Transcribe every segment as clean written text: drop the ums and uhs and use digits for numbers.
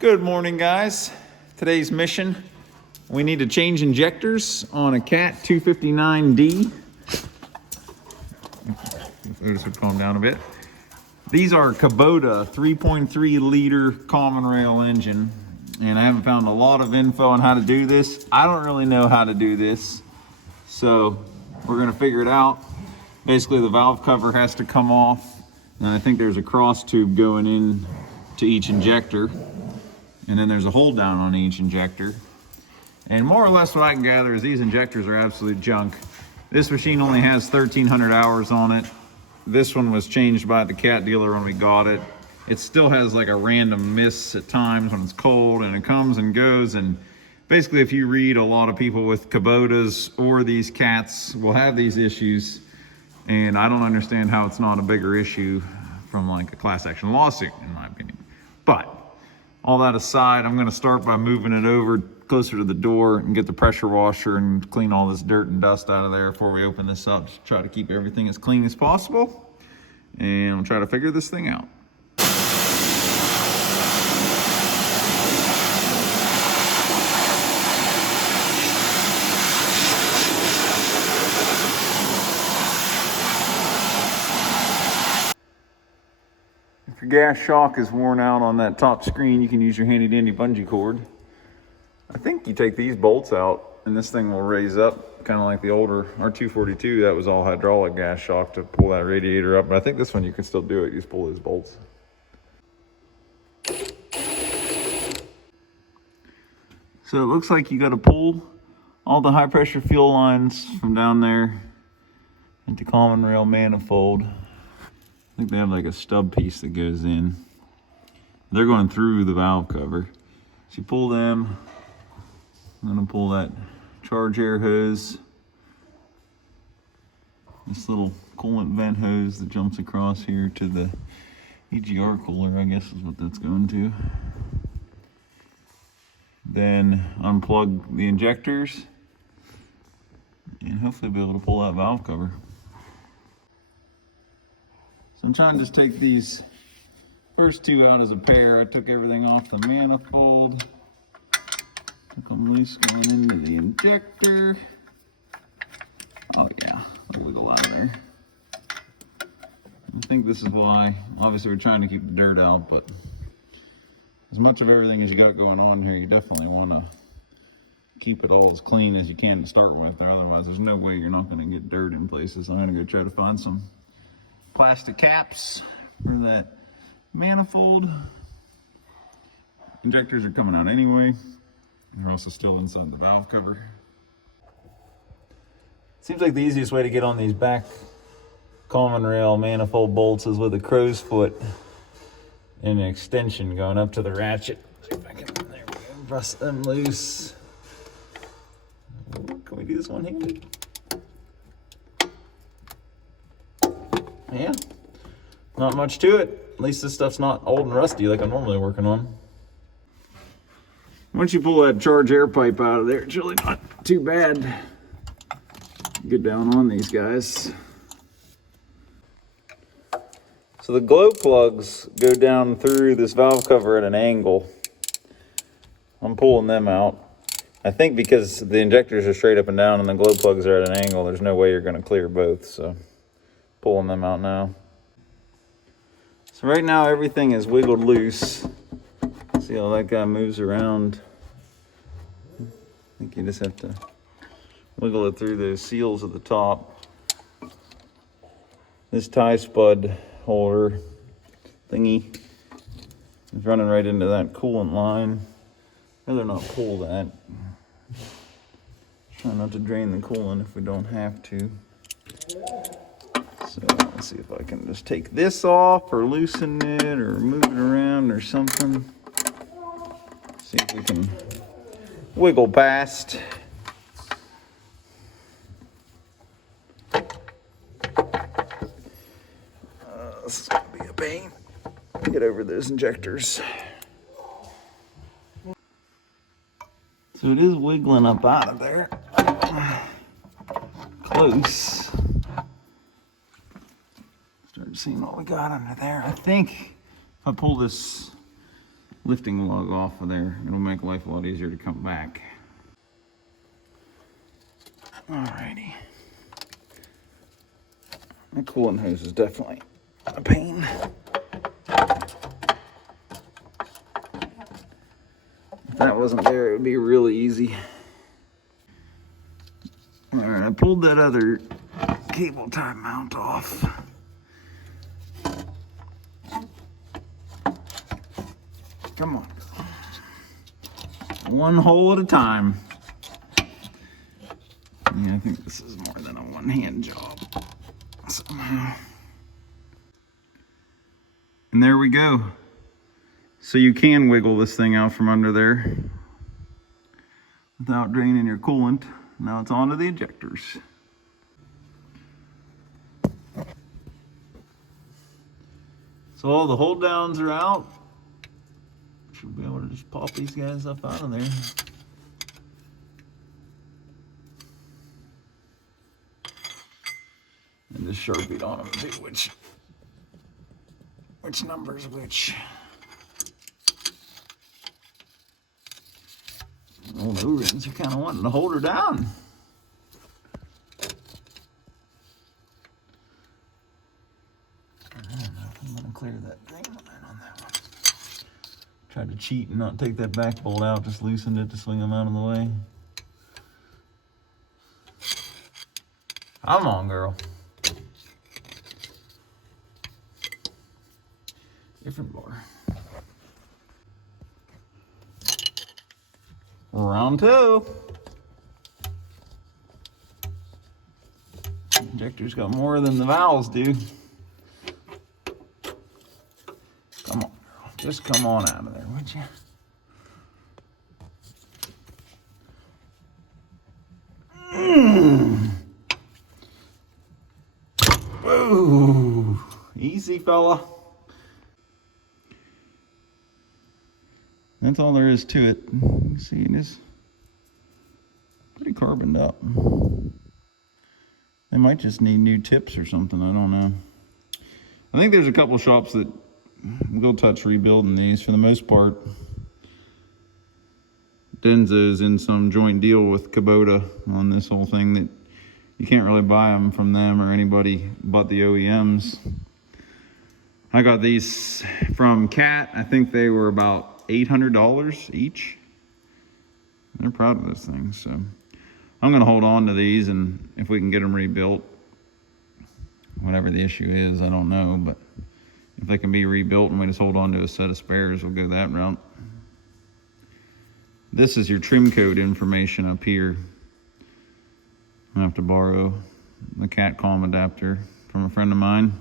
Good morning, guys. Today's mission, we need to change injectors on a Cat 259D. This would calm down a bit. These are Kubota 3.3 liter common rail engine, and I haven't found a lot of info on how to do this. I don't really know how to do this, so we're gonna figure it out. Basically, the valve cover has to come off, and I think there's a cross tube going in to each injector. And then there's a hold down on each injector. And more or less what I can gather is these injectors are absolute junk. This machine only has 1,300 hours on it. This one was changed by the Cat dealer when we got it. It still has like a random miss at times when it's cold, and it comes and goes. And basically, if you read, a lot of people with Kubotas or these Cats will have these issues. And I don't understand how it's not a bigger issue from like a class action lawsuit, in my opinion. But all that aside, I'm gonna start by moving it over closer to the door and get the pressure washer and clean all this dirt and dust out of there before we open this up. Just try to keep everything as clean as possible. And we'll try to figure this thing out. If your gas shock is worn out on that top screen, you can use your handy dandy bungee cord. I think you take these bolts out and this thing will raise up, kind of like the older R242. That was all hydraulic gas shock to pull that radiator up, but I think this one you can still do it. You just pull those bolts. So it looks like you got to pull all the high pressure fuel lines from down there into common rail manifold. I think they have like a stub piece that goes in. They're going through the valve cover. So you pull them. I'm gonna pull that charge air hose. This little coolant vent hose that jumps across here to the EGR cooler, I guess is what that's going to. Then unplug the injectors and hopefully be able to pull that valve cover. I'm trying to just take these first two out as a pair. I took everything off the manifold. Took them loose going into the injector. Oh yeah, they'll wiggle out of there. I think this is why, obviously we're trying to keep the dirt out, but as much of everything as you got going on here, you definitely want to keep it all as clean as you can to start with, or otherwise there's no way you're not going to get dirt in places. I'm going to go try to find some plastic caps for that manifold. Injectors are coming out anyway. They're also still inside the valve cover. Seems like the easiest way to get on these back common rail manifold bolts is with a crow's foot and an extension going up to the ratchet. See if I can, there we go, bust them loose. Can we do this one-handed? Yeah, not much to it. At least this stuff's not old and rusty like I'm normally working on. Once you pull that charge air pipe out of there, it's really not too bad. Get down on these guys. So the glow plugs go down through this valve cover at an angle. I'm pulling them out. I think because the injectors are straight up and down and the glow plugs are at an angle, there's no way you're going to clear both. So pulling them out now. So right now everything is wiggled loose. See how that guy moves around? I think you just have to wiggle it through those seals at the top. This tie spud holder thingy is running right into that coolant line. I'd rather not pull that. Try not to drain the coolant if we don't have to. So let's see if I can just take this off or loosen it or move it around or something. See if we can wiggle past. This is gonna be a pain. Get over those injectors. So it is wiggling up out of there. Close. Start seeing what we got under there. I think if I pull this lifting lug off of there. It'll make life a lot easier to come back. Alrighty. The coolant hose is definitely a pain. If that wasn't there, it would be really easy. Alright, I pulled that other cable tie mount off. Come on. One hole at a time. Yeah, I think this is more than a one-hand job somehow. And there we go. So you can wiggle this thing out from under there without draining your coolant. Now it's on to the injectors. So all the hold downs are out. Should be able to just pop these guys up out of there. And just Sharpied on them too, which number's which. Old O-rings are kind of wanting to hold her down. I'm gonna clear that thing on that one. Tried to cheat and not take that back bolt out, just loosened it to swing them out of the way. Come on, girl. Different bar. Round two. Injector's got more than the valves do. Come on, girl. Just come on out of there, would you? Whoa. Easy, fella. That's all there is to it. You can see it is pretty carboned up. They might just need new tips or something, I don't know. I think there's a couple shops that will touch rebuilding these. For the most part, Denzo's in some joint deal with Kubota on this whole thing that you can't really buy them from them or anybody but the OEMs. I got these from Cat. I think they were about $800 each. They're proud of this thing, so I'm gonna hold on to these, and if we can get them rebuilt, whatever the issue is, I don't know, but if they can be rebuilt and we just hold on to a set of spares, we'll go that route. This is your trim code information up here. I have to borrow the Cat-Com adapter from a friend of mine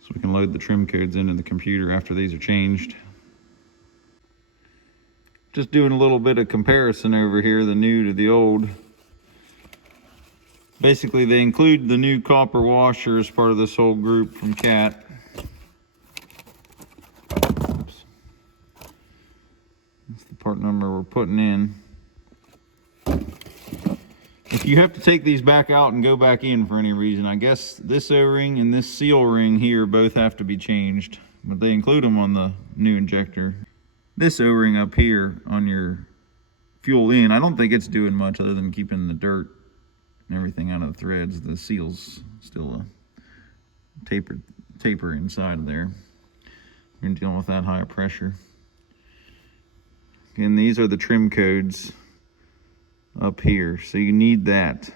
so we can load the trim codes into the computer after these are changed. Just doing a little bit of comparison over here, the new to the old. Basically, they include the new copper washer as part of this whole group from Cat. Oops. That's the part number we're putting in. If you have to take these back out and go back in for any reason, I guess this O-ring and this seal ring here both have to be changed, but they include them on the new injector. This O-ring up here on your fuel in, I don't think it's doing much other than keeping the dirt and everything out of the threads. The seal's still a taper inside of there. You're dealing with that high pressure. And these are the trim codes up here, so you need that.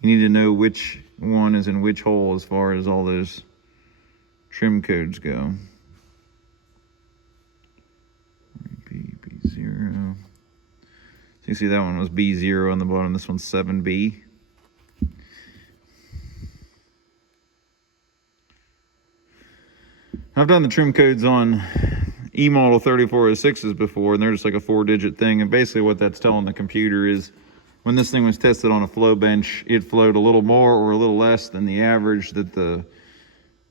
You need to know which one is in which hole as far as all those trim codes go. B0. So you see that one was B0 on the bottom, this one's 7B. I've done the trim codes on E-model 3406s before, and they're just like a 4-digit thing, and basically what that's telling the computer is when this thing was tested on a flow bench, it flowed a little more or a little less than the average that the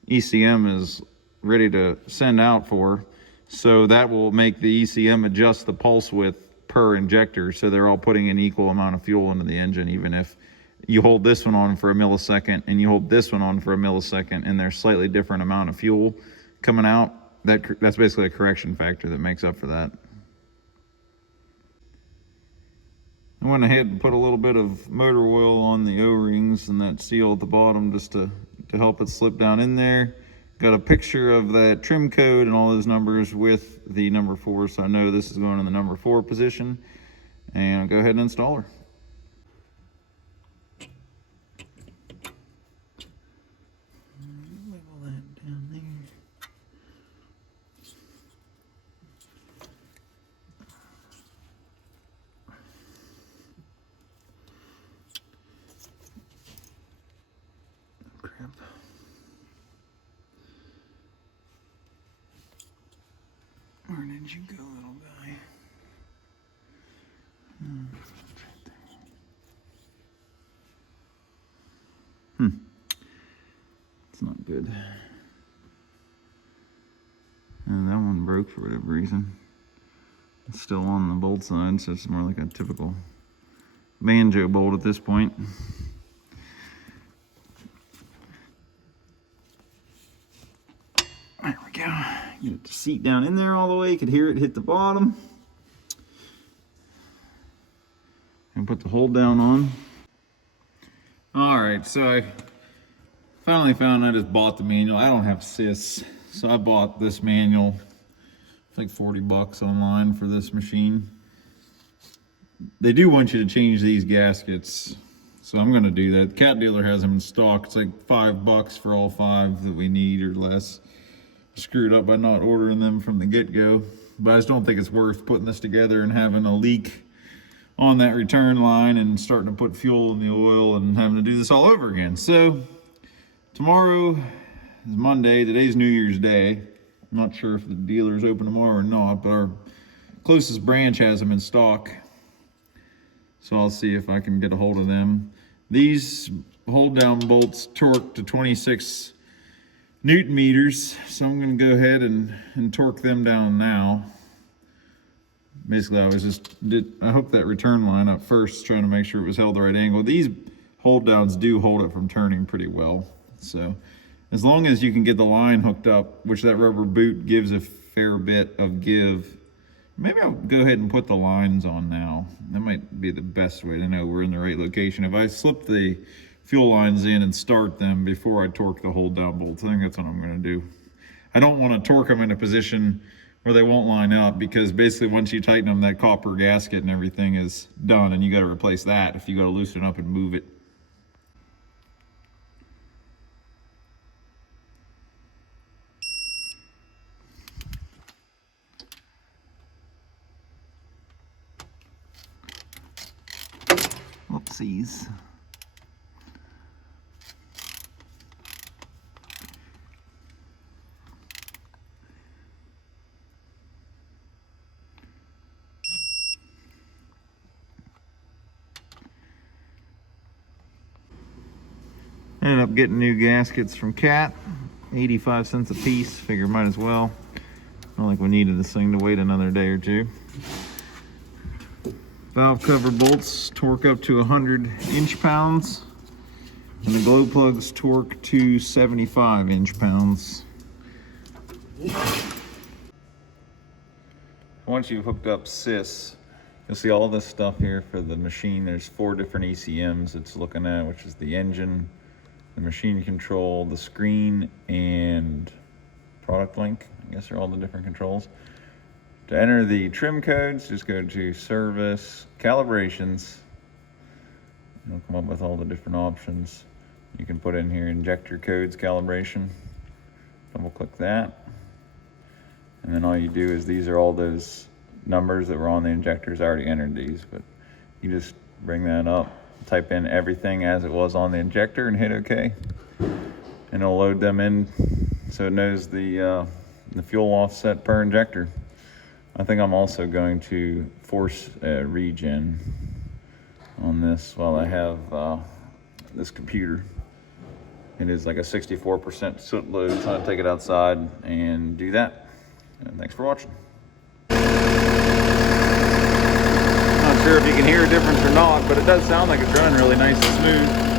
ECM is ready to send out for. So that will make the ECM adjust the pulse width per injector, so they're all putting an equal amount of fuel into the engine, even if you hold this one on for a millisecond and you hold this one on for a millisecond and there's slightly different amount of fuel coming out. that's basically a correction factor that makes up for that. I went ahead and put a little bit of motor oil on the O-rings and that seal at the bottom just to help it slip down in there. Got a picture of that trim code and all those numbers with the number 4, so I know this is going in the number 4 position. And I'll go ahead and install her. Wiggle that down there. Crap. Where did you go, little guy? It's not good. And that one broke for whatever reason. It's still on the bolt side, so it's more like a typical banjo bolt at this point. There we go. Get the seat down in there all the way. You could hear it hit the bottom. And put the hold down on. Alright, so I finally found I just bought the manual. I don't have SIS, so I bought this manual. It's like 40 bucks online for this machine. They do want you to change these gaskets, so I'm going to do that. The Cat dealer has them in stock. It's like $5 for all 5 that we need or less. Screwed up by not ordering them from the get-go, but I just don't think it's worth putting this together and having a leak on that return line and starting to put fuel in the oil and having to do this all over again. So tomorrow is Monday. Today's New Year's Day. I'm not sure if the dealer's open tomorrow or not, but our closest branch has them in stock, so I'll see if I can get a hold of them. These hold down bolts torque to 26 Newton meters, so I'm going to go ahead and torque them down now. Basically, I hooked that return line up first, trying to make sure it was held the right angle. These hold downs do hold it from turning pretty well, so as long as you can get the line hooked up, which that rubber boot gives a fair bit of give. Maybe I'll go ahead and put the lines on now. That might be the best way to know we're in the right location. If I slip the fuel lines in and start them before I torque the hold down bolts, I think that's what I'm going to do. I don't want to torque them in a position where they won't line up, because basically once you tighten them, that copper gasket and everything is done, and you got to replace that if you got to loosen it up and move it. Whoopsies. Ended up getting new gaskets from Cat, 85 cents a piece. Figure might as well. I don't think we needed this thing to wait another day or two. Valve cover bolts torque up to 100 inch-pounds, and the glow plugs torque to 75 inch-pounds. Once you've hooked up SIS, you'll see all this stuff here for the machine. There's 4 different ECMs it's looking at, which is the engine, the machine control, the screen, and product link. I guess are all the different controls. To enter the trim codes, just go to Service, Calibrations. It'll come up with all the different options. You can put in here Injector Codes Calibration. Double click that. And then all you do is, these are all those numbers that were on the injectors. I already entered these, but you just bring that up, type in everything as it was on the injector and hit OK. And it'll load them in so it knows the fuel offset per injector. I think I'm also going to force a regen on this while I have this computer. It is like a 64% soot load, so I'm going to take it outside and do that. And thanks for watching. Not sure if you can hear a difference or not, but it does sound like it's running really nice and smooth.